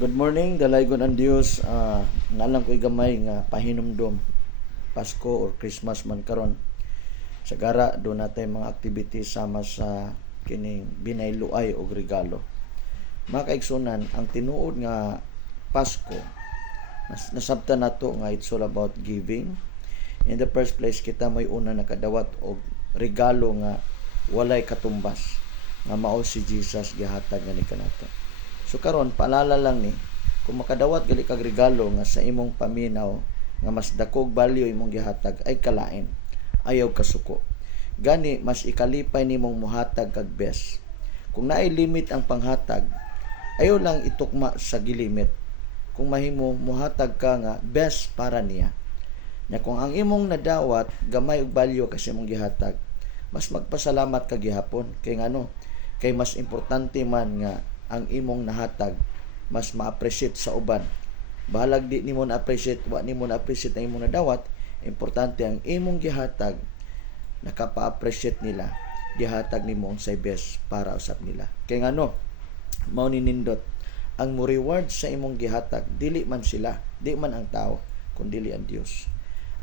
Good morning, dalaygon ang Dios. Nalang ko'y gamay nga pahinumdom Pasko or Christmas man karon. Sagara do natay mga activities sama sa kining binayluay og regalo. Mga kaigsunan, ang tinuod nga Pasko, nasabtan nato nga it's all about giving. In the first place, kita may una nakadawat og regalo nga walay katumbas nga mao si Jesus gihatag nga ni kanato. So karon paalala lang ni, kung makadawat gali kag regalo nga sa imong paminaw nga mas dakog value imong gihatag ay kalain, ayaw kasuko. Gani mas ikalipay nimong muhatag kag best. Kung naay limit ang panghatag, ayaw lang itukma sa gilimit. Kung mahimo muhatag ka nga best para niya. Na kung ang imong nadawat gamay og value kasi imong gihatag, mas magpasalamat ka gihapon kay ngano, kay mas importante man nga ang imong nahatag mas ma-appreciate sa uban. Bahalag di nimo na-appreciate, wa nimo na-appreciate ang imong nadawat, importante ang imong gihatag nakapa-appreciate nila, gihatag nimo sa best para usab nila. Kay ngano, mao ni nindot ang mo reward sa imong gihatag, dili man sila, di man ang tao, kundi ang Dios.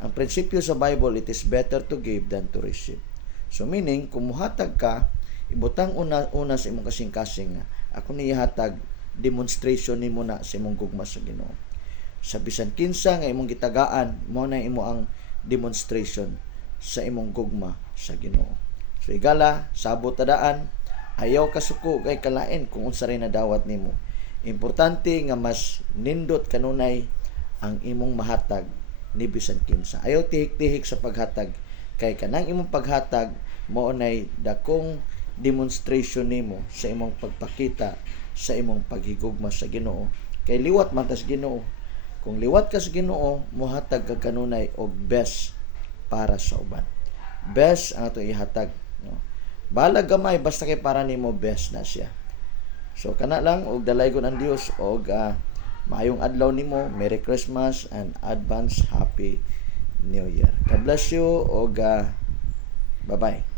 Ang prinsipyo sa Bible, it is better to give than to receive. So meaning, kung muhatag ka, ibutang una sa imong kasing-kasing nga ako ni ihatag, demonstration nimo na sa imong gugma sa Ginoo. Sa bisan kinsa nga imong gitagaan, mo na imo ang demonstration sa imong gugma sa Ginoo. So igala, sabot tadaan, ayaw kasuko kay kalain kung unsa ray nadawat nimo. Importante nga mas nindot kanunay ang imong mahatag ni bisan kinsa. Ayaw tihik-tihik sa paghatag kay kanang imong paghatag mao nay dakong demonstration nimo sa imong pagpakita sa imong paghigugma sa Ginoo. Kay liwat man tas Ginoo. Kung liwat ka sa Ginoo, mohatag ka kanunay og best para sa uban. Best ang ato ihatag, no? Balag gamay basta kay para nimo best na siya. So kana lang og dalaygon ang Dios og maayong adlaw nimo. Merry Christmas and advance Happy New Year. God bless you og bye-bye.